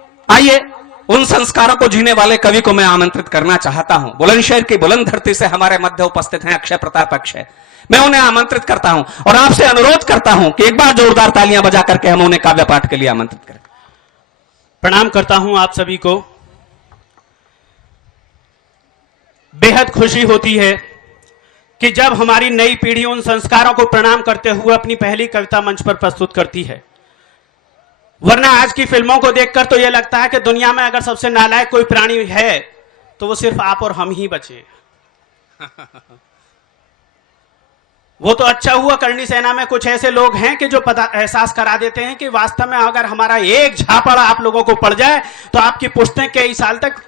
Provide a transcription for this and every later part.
आइए उन संस्कारों को जीने वाले कवि को मैं आमंत्रित करना चाहता हूं। बुलंदशहर की बुलंद धरती से हमारे मध्य उपस्थित हैं अक्षय प्रताप अक्षय। मैं उन्हें आमंत्रित करता हूं और आपसे अनुरोध करता हूं कि एक बार जोरदार तालियां बजा करके हम उन्हें काव्य पाठ के लिए आमंत्रित करें। प्रणाम करता हूं आप सभी को। बेहद खुशी होती है कि जब हमारी नई पीढ़ी उन संस्कारों को प्रणाम करते हुए अपनी पहली कविता मंच पर प्रस्तुत करती है। वरना आज की फिल्मों को देखकर तो यह लगता है कि दुनिया में अगर सबसे नालायक कोई प्राणी है तो वो सिर्फ आप और हम ही बचे। वो तो अच्छा हुआ करनी सेना में कुछ ऐसे लोग हैं कि जो एहसास करा देते हैं कि वास्तव में अगर हमारा एक झापड़ आप लोगों को पड़ जाए तो आपकी पुश्तें कई साल तक।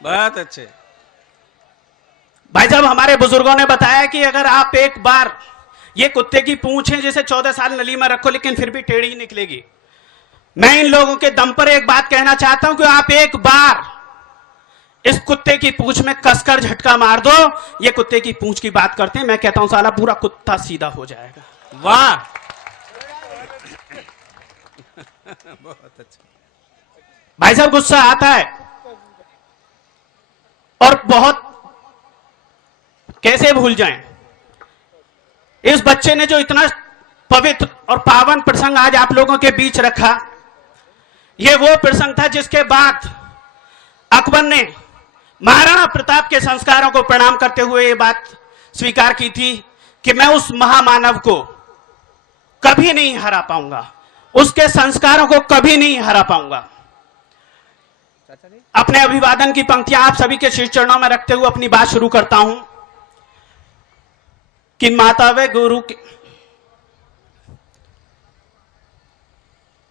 बहुत अच्छे भाई साहब, हमारे बुजुर्गों ने बताया कि अगर आप एक बार ये कुत्ते की पूंछ है जिसे 14 साल नली में रखो लेकिन फिर भी टेढ़ी निकलेगी। मैं इन लोगों के दम पर एक बात कहना चाहता हूं कि आप एक बार इस कुत्ते की पूंछ में कसकर झटका मार दो। ये कुत्ते की पूंछ की बात करते हैं, मैं कहता हूं साला पूरा कुत्ता सीधा हो जाएगा। वाह, बहुत अच्छा भाई साहब, गुस्सा आता है और बहुत कैसे भूल जाएं इस बच्चे ने जो इतना पवित्र और पावन प्रसंग आज आप लोगों के बीच रखा। यह वो प्रसंग था जिसके बाद अकबर ने महाराणा प्रताप के संस्कारों को प्रणाम करते हुए यह बात स्वीकार की थी कि मैं उस महामानव को कभी नहीं हरा पाऊंगा, उसके संस्कारों को कभी नहीं हरा पाऊंगा। अपने अभिवादन की पंक्तियां आप सभी के शीर्ष चरणों में रखते हुए अपनी बात शुरू करता हूं कि माता व गुरु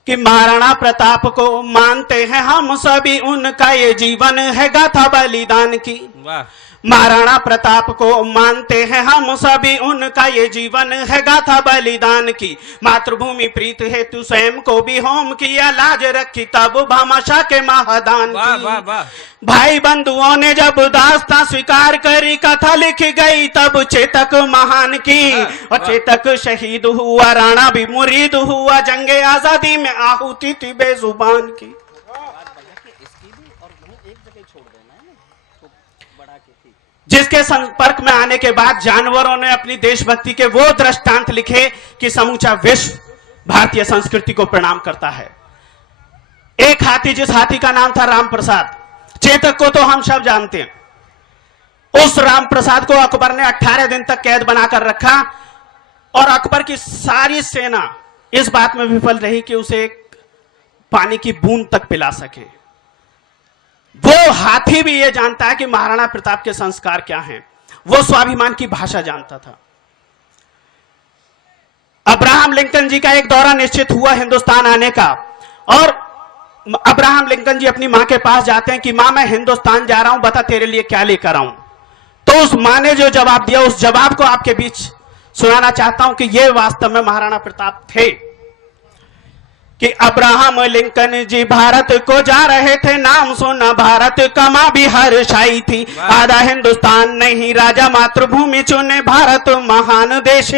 कि महाराणा प्रताप को मानते हैं हम सभी, उनका ये जीवन है गाथा बलिदान की। वाह, महाराणा प्रताप को मानते हैं हम सभी, उनका ये जीवन है गाथा बलिदान की। मातृभूमि प्रीत हेतु स्वयं को भी होम किया, लाज रखी तब भामाशाह के महादान वाह, की। वाह, वाह। भाई बंधुओं ने जब दास्तां स्वीकार करी, कथा लिख गई तब चेतक महान की। और चेतक शहीद हुआ, राणा भी मुरीद हुआ, जंगे आजादी में आहुति थी बेजुबान की। जिसके संपर्क में आने के बाद जानवरों ने अपनी देशभक्ति के वो दृष्टांत लिखे कि समूचा विश्व भारतीय संस्कृति को प्रणाम करता है। एक हाथी, जिस हाथी का नाम था राम प्रसाद, चेतक को तो हम सब जानते हैं। उस राम प्रसाद को अकबर ने 18 दिन तक कैद बनाकर रखा और अकबर की सारी सेना इस बात में विफल रही कि उसे एक पानी की बूंद तक पिला सके। वो हाथी भी ये जानता है कि महाराणा प्रताप के संस्कार क्या हैं। वो स्वाभिमान की भाषा जानता था। अब्राहम लिंकन जी का एक दौरा निश्चित हुआ हिंदुस्तान आने का और अब्राहम लिंकन जी अपनी मां के पास जाते हैं कि मां, मैं हिंदुस्तान जा रहा हूं, बता तेरे लिए क्या लेकर आऊं। तो उस मां ने जो जवाब दिया, उस जवाब को आपके बीच सुनाना चाहता हूं कि ये वास्तव में महाराणा प्रताप थे। कि अब्राहम लिंकन जी भारत को जा रहे थे, नाम सुना भारत का मां भी हर्षाई थी। आधा हिंदुस्तान नहीं राजा मातृभूमि चुने, भारत महान देश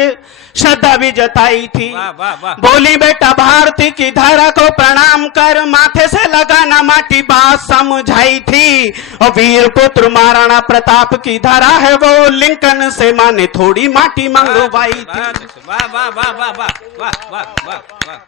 श्रद्धा भी जताई थी। वाह, वाह, वाह। बोली बेटा भारती की धारा को प्रणाम कर, माथे से लगाना माटी बात समझाई थी। और वीर पुत्र महाराणा प्रताप की धारा है वो, लिंकन से मां ने थोड़ी माटी मंगवाई थी। वाह, वाह, वाह, वाह, वाह, वाह, वाह, वाह, वाह।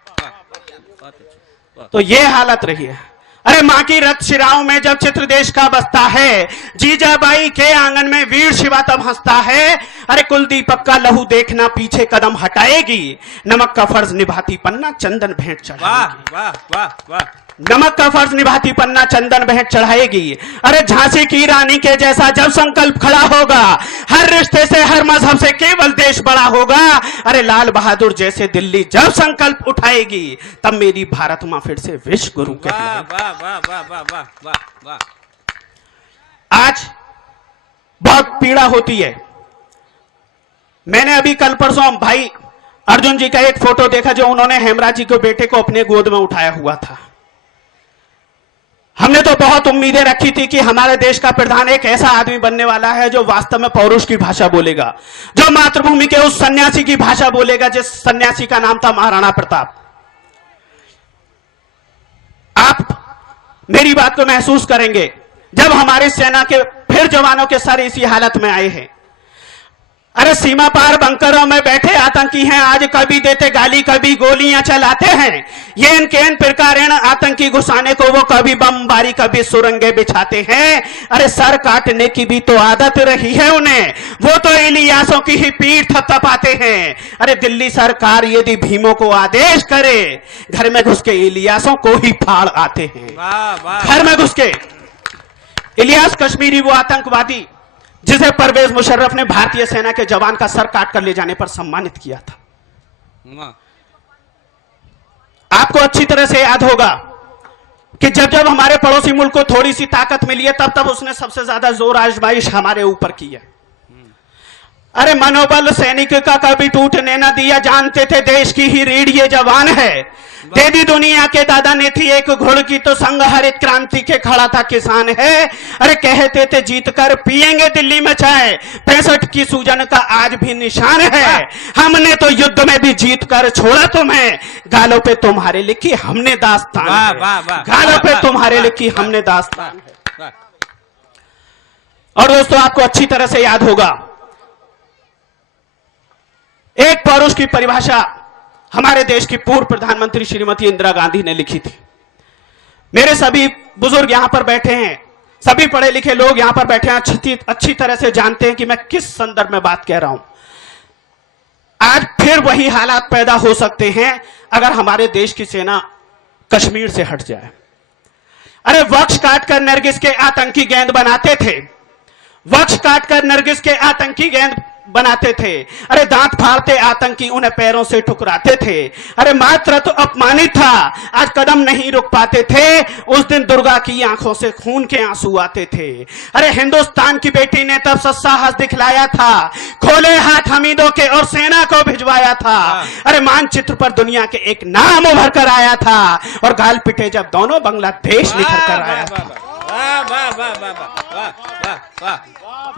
तो ये हालत रही है। अरे मां की रथ शिराओं में जब चित्र देश का बसता है, जीजाबाई के आंगन में वीर शिवा तब हंसता है। अरे कुलदीपक का लहू देखना पीछे कदम हटाएगी, नमक का फर्ज निभाती पन्ना चंदन भेंट चढ़ाएगी। वाह, वाह, वाह। नमक का फर्ज निभाती पन्ना चंदन भेंट चढ़ाएगी। अरे झांसी की रानी के जैसा जब संकल्प खड़ा होगा, हर रिश्ते से हर मजहब से केवल देश बड़ा होगा। अरे लाल बहादुर जैसे दिल्ली जब संकल्प उठाएगी, तब मेरी भारत मां फिर से विश्व गुरु कहलाएगी। वाह, वाह, वाह, वाह, वाह, वाह, वाह। आज बहुत पीड़ा होती है। मैंने अभी कल परसों भाई अर्जुन जी का एक फोटो देखा जो उन्होंने हेमराज जी के बेटे को अपने गोद में उठाया हुआ था। हमने तो बहुत उम्मीदें रखी थी कि हमारे देश का प्रधान एक ऐसा आदमी बनने वाला है जो वास्तव में पौरुष की भाषा बोलेगा, जो मातृभूमि के उस सन्यासी की भाषा बोलेगा जिस सन्यासी का नाम था महाराणा प्रताप। मेरी बात को महसूस करेंगे जब हमारी सेना के फिर जवानों के सर इसी हालत में आए हैं। अरे सीमा पार बंकरों में बैठे आतंकी हैं, आज कभी देते गाली कभी गोलियां चलाते हैं। ये इनके इन प्रकार आतंकी घुसाने को वो कभी बमबारी कभी सुरंगे बिछाते हैं। अरे सर काटने की भी तो आदत रही है उन्हें, वो तो इलियासों की ही पीठ थपथपाते हैं। अरे दिल्ली सरकार यदि भीमों को आदेश करे, घर में घुस के इलियासों को ही फाड़ आते हैं। घर में घुस के इलियास कश्मीरी वो आतंकवादी जिसे परवेज मुशर्रफ ने भारतीय सेना के जवान का सर काट कर ले जाने पर सम्मानित किया था। आपको अच्छी तरह से याद होगा कि जब जब हमारे पड़ोसी मुल्क को थोड़ी सी ताकत मिली है तब तब उसने सबसे ज्यादा जोर आजमाइश हमारे ऊपर की है। अरे मनोबल सैनिक का कभी टूटने न दिया, जानते थे देश की ही रीढ़ ये जवान है। दे दी दुनिया के दादा ने थी एक घुड़ की तो संग हरित क्रांति के खड़ा था किसान है। अरे कहते थे जीत कर पिएंगे दिल्ली में चाय, 65 की सूजन का आज भी निशान है। हमने तो युद्ध में भी जीत कर छोड़ा तुम्हें, गालों पे तुम्हारे लिखी हमने दास्तान है। गालों पे तुम्हारे लिखी हमने दास्तान है। और दोस्तों आपको अच्छी तरह से याद होगा एक पौरुष की परिभाषा हमारे देश की पूर्व प्रधानमंत्री श्रीमती इंदिरा गांधी ने लिखी थी। मेरे सभी बुजुर्ग यहां पर बैठे हैं, सभी पढ़े लिखे लोग यहां पर बैठे हैं, अच्छी तरह से जानते हैं कि मैं किस संदर्भ में बात कह रहा हूं। आज फिर वही हालात पैदा हो सकते हैं अगर हमारे देश की सेना कश्मीर से हट जाए। अरे वक्ष काटकर नरगिस के आतंकी गेंद बनाते थे, वक्ष काटकर नरगिस के आतंकी गेंद बनाते थे। अरे दांत फाड़ते आतंकी उन्हें पैरों से ठुकराते थे। अरे मात्र तो अपमानित था, आज कदम नहीं रुक पाते थे। उस दिन दुर्गा की आंखों से खून के आंसू आते थे। अरे हिंदुस्तान की बेटी ने तब साहस दिखलाया था, खोले हाथ हमीदों के और सेना को भिजवाया था। अरे मानचित्र पर दुनिया के एक नाम उभर कर आया था और गाल पिटे जब दोनों बांग्लादेश निखर कर आया था।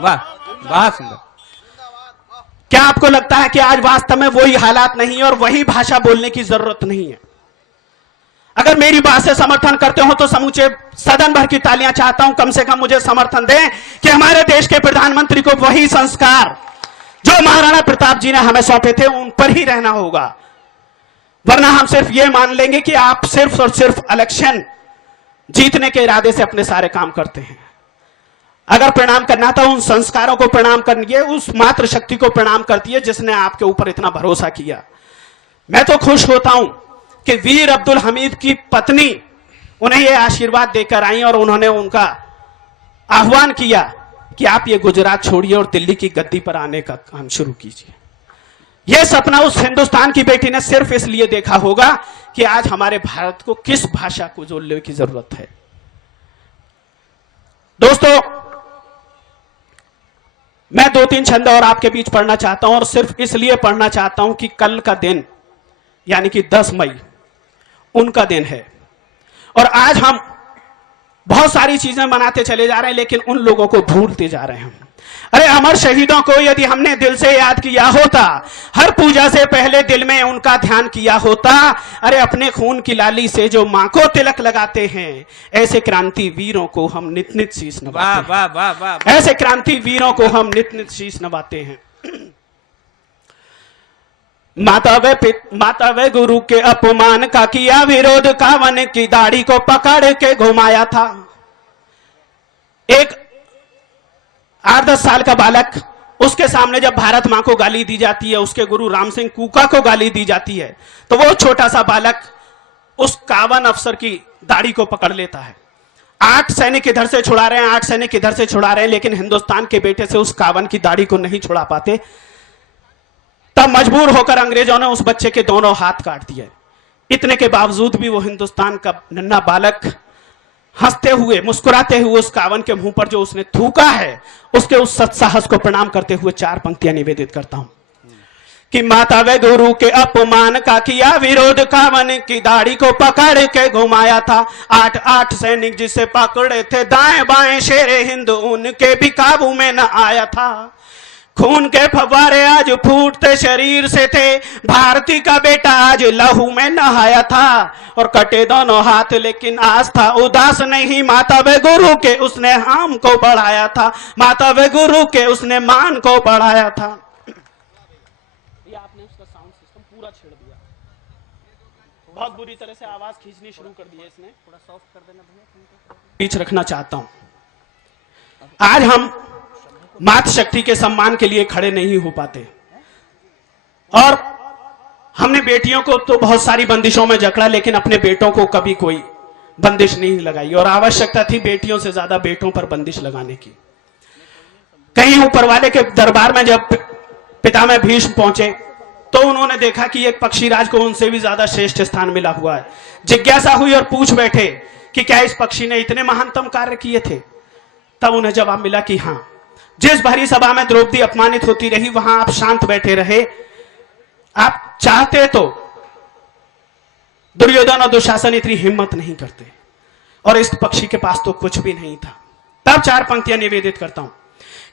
वाह सुंदर। क्या आपको लगता है कि आज वास्तव में वही हालात नहीं और वही भाषा बोलने की जरूरत नहीं है? अगर मेरी बात से समर्थन करते हो तो समूचे सदन भर की तालियां चाहता हूं, कम से कम मुझे समर्थन दें कि हमारे देश के प्रधानमंत्री को वही संस्कार जो महाराणा प्रताप जी ने हमें सौंपे थे उन पर ही रहना होगा। वरना हम सिर्फ ये मान लेंगे कि आप सिर्फ और सिर्फ इलेक्शन जीतने के इरादे से अपने सारे काम करते हैं। अगर प्रणाम करना था उन संस्कारों को प्रणाम करिए, उस मात्र शक्ति को प्रणाम करती है जिसने आपके ऊपर इतना भरोसा किया। मैं तो खुश होता हूं कि वीर अब्दुल हमीद की पत्नी उन्हें यह आशीर्वाद देकर आई और उन्होंने उनका आह्वान किया कि आप ये गुजरात छोड़िए और दिल्ली की गद्दी पर आने का काम शुरू कीजिए। यह सपना उस हिंदुस्तान की बेटी ने सिर्फ इसलिए देखा होगा कि आज हमारे भारत को किस भाषा को जोड़ने की जरूरत है। दोस्तों मैं 2-3 छंद और आपके बीच पढ़ना चाहता हूं और सिर्फ इसलिए पढ़ना चाहता हूं कि कल का दिन यानी कि 10 मई उनका दिन है और आज हम बहुत सारी चीजें मनाते चले जा रहे हैं लेकिन उन लोगों को भूलते जा रहे हैं। अरे अमर शहीदों को यदि हमने दिल से याद किया होता, हर पूजा से पहले दिल में उनका ध्यान किया होता, अरे अपने खून की लाली से जो मां को तिलक लगाते हैं ऐसे क्रांति वीरों को हम नित नित शीश नवाते हैं। ऐसे क्रांति वीरों को हम नित नित शीश नवाते हैं। माता वे गुरु के अपमान का किया विरोध, कावन की दाढ़ी को पकड़ के घुमाया था। एक 8-10 साल का बालक, उसके सामने जब भारत मां को गाली दी जाती है, उसके गुरु राम सिंह कूका को गाली दी जाती है, तो वो छोटा सा बालक उस कावन अफसर की दाढ़ी को पकड़ लेता है। 8 सैनिक इधर से छुड़ा रहे हैं, 8 सैनिक इधर से छुड़ा रहे हैं, लेकिन हिंदुस्तान के बेटे से उस कावन की दाढ़ी को नहीं छुड़ा पाते। तब मजबूर होकर अंग्रेजों ने उस बच्चे के दोनों हाथ काट दिए। इतने के बावजूद भी वो हिंदुस्तान का नन्हा बालक हंसते हुए मुस्कुराते हुए उस कावन के मुंह पर जो उसने थूका है उसके उस सत्साहस को प्रणाम करते हुए 4 पंक्तियां निवेदित करता हूं कि माता वे गुरु के अपमान का किया विरोध, कावन की दाढ़ी को पकड़ के घुमाया था। 8 सैनिक जिसे पकड़े थे दाएं बाएं शेरे हिंद, उनके भी काबू में न आया था। खून के फव्वारे आज फूटते शरीर से थे, भारती का बेटा आज लहू में नहाया था, और कटे दोनों हाथ लेकिन आज था उदास नहीं, माता वे गुरु के उसने हम को बढ़ाया था, माता वे गुरु के उसने मान को बढ़ाया था। ये आपने उसका साउंड सिस्टम पूरा छेड़ दिया, बहुत बुरी तरह से आवाज खींचनी शुरू कर दी है इसने, थोड़ा सॉफ्ट कर देना भैया। बीच रखना चाहता हूं, आज हम मातृशक्ति के सम्मान के लिए खड़े नहीं हो पाते, और हमने बेटियों को तो बहुत सारी बंदिशों में जकड़ा, लेकिन अपने बेटों को कभी कोई बंदिश नहीं लगाई, और आवश्यकता थी बेटियों से ज्यादा बेटों पर बंदिश लगाने की। कहीं ऊपर वाले के दरबार में जब पितामह भीष्म पहुंचे तो उन्होंने देखा कि एक पक्षीराज को उनसे भी ज्यादा श्रेष्ठ स्थान मिला हुआ है। जिज्ञासा हुई और पूछ बैठे कि क्या इस पक्षी ने इतने महानतम कार्य किए थे? तब उन्हें जवाब मिला कि हां, जिस भरी सभा में द्रौपदी अपमानित होती रही वहां आप शांत बैठे रहे, आप चाहते तो दुर्योधन और दुशासन इतनी हिम्मत नहीं करते, और इस पक्षी के पास तो कुछ भी नहीं था। तब 4 पंक्तियां निवेदित करता हूं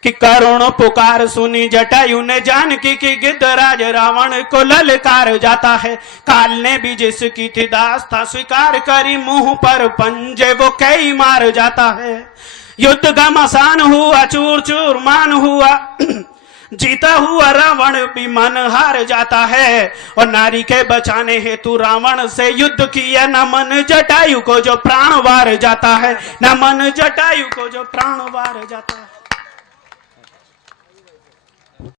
कि करुण पुकार सुनी जटायु ने जानकी की गिद्धराज रावण को ललकार जाता है, काल ने भी जिसकी थी दास्ता स्वीकार करी मुंह पर पंजे वो कई मार जाता है, युद्ध का मसान हुआ चूर चूर मान हुआ जीता हुआ रावण भी मन हार जाता है, और नारी के बचाने हेतु रावण से युद्ध किया, न मन जटायु को जो प्राण वार जाता है, न मन जटायु को जो प्राण वार जाता है।